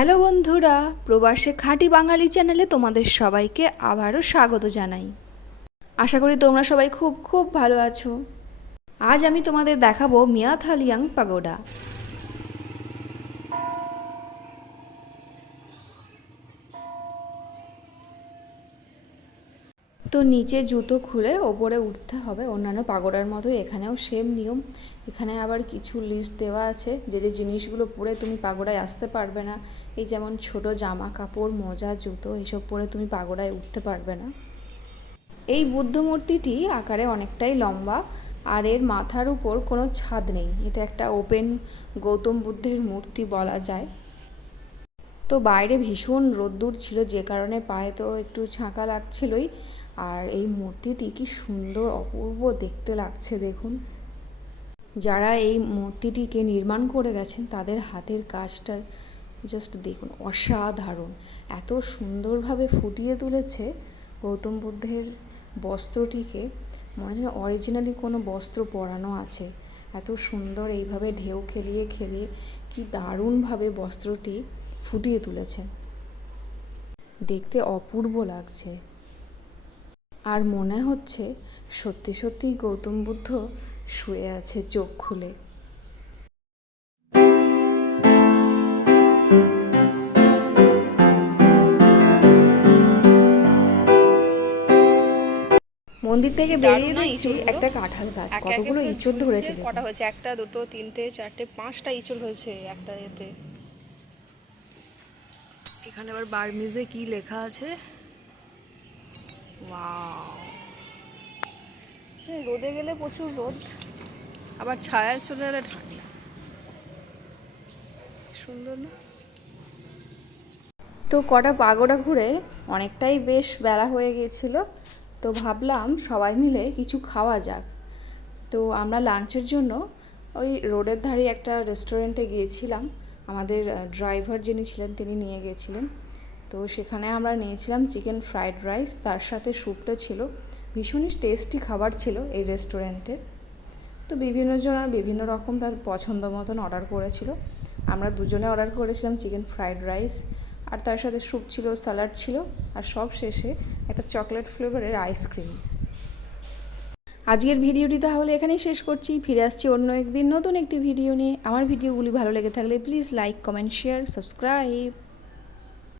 Hello বন্ধুরা, প্রবাসে খাঁটি বাঙালি চ্যানেলে তোমাদের সবাইকে আবারও স্বাগত জানাই। আশা করি তোমরা সবাই খুব খুব ভালো আছো। আজ আমি তোমাদের দেখাবো মিয়া থালিয়াং পাগোডা। তো নিচে জুতো খুলে ওপরে উঠতে হবে, অন্যান্য পাগোডার মতোই এখানেও সেম নিয়ম। এখানে আবার কিছু লিস্ট দেওয়া আছে যে যে জিনিসগুলো পরে তুমি পাগোডায় আসতে পারবে না। এই যেমন ছোট জামা কাপড়, মোজা, জুতো এইসব পরে তুমি পাগোডায় উঠতে পারবে না। এই বুদ্ধ মূর্তিটি আকারে অনেকটাই লম্বা আর এর মাথার উপর কোনো ছাদ নেই। এটা একটা ওপেন গৌতম বুদ্ধের মূর্তি বলা যায়। তো বাইরে ভীষণ রোদ্দুর ছিল, যে কারণে পায়ে তো একটু ছাঁকা লাগছিলই। আর এই মূর্তিটি কি সুন্দর অপূর্ব দেখতে লাগছে দেখুন। যারা এই মূর্তিটিকে নির্মাণ করে গেছেন তাদের হাতের কাজটা জাস্ট দেখুন, অসাধারণ। এত সুন্দরভাবে ফুটিয়ে তুলেছে গৌতম বুদ্ধের বস্ত্রটিকে, মনে হয় অরিজিনালি কোনো বস্ত্র পরানো আছে। এত সুন্দর এইভাবে ঢেউ খেলিয়ে খেলিয়ে কি দারুণভাবে বস্ত্রটি ফুটিয়ে তুলেছে, দেখতে অপূর্ব লাগছে। আর মনে হচ্ছে সত্যি সত্যিই গৌতম বুদ্ধ শুয়ে আছে চোখ খুলে। মন্দির থেকে বেরিয়ে দেখছি একটা কাঁঠাল গাছ, কতগুলো ইঁচড় ধরেছে। কটা হয়েছে? একটা, দুটো, তিনটে, চারটে, পাঁচটা ইঁচড় হয়েছে একটা এতে। এখানে আবার বার্মিজে কি লেখা আছে? ওয়াও! রোদে গেলে প্রচুর রোদ, আবার ছায়ায় চলে এলে ঠান্ডা। সুন্দর না? তো কটা পাগোডা ঘুরে অনেকটাই বেশ বেলা হয়ে গিয়েছিল, তো ভাবলাম সবাই মিলে কিছু খাওয়া যাক। তো আমরা লাঞ্চের জন্য ওই রোডের ধারে একটা রেস্টুরেন্টে গিয়েছিলাম। আমাদের ড্রাইভার যিনি ছিলেন তিনি নিয়ে গিয়েছিলেন। তো সেখানে আমরা নিয়েছিলাম চিকেন ফ্রাইড রাইস, তার সাথে স্যুপটা ছিল। ভীষণই টেস্টি খাবার ছিল এই রেস্টুরেন্টের। তো বিভিন্ন জনা বিভিন্ন রকম তার পছন্দ মতন অর্ডার করেছিল। আমরা দুজনে অর্ডার করেছিলাম চিকেন ফ্রাইড রাইস, আর তার সাথে স্যুপ ছিল, স্যালাড ছিল, আর সব শেষে একটা চকলেট ফ্লেভারের আইসক্রিম। আজকের ভিডিওটি তাহলে এখানেই শেষ করছি। ফিরে আসছি অন্য একদিন নতুন একটি ভিডিও নিয়ে। আমার ভিডিওগুলি ভালো লেগে থাকলে please like, comment, share, subscribe.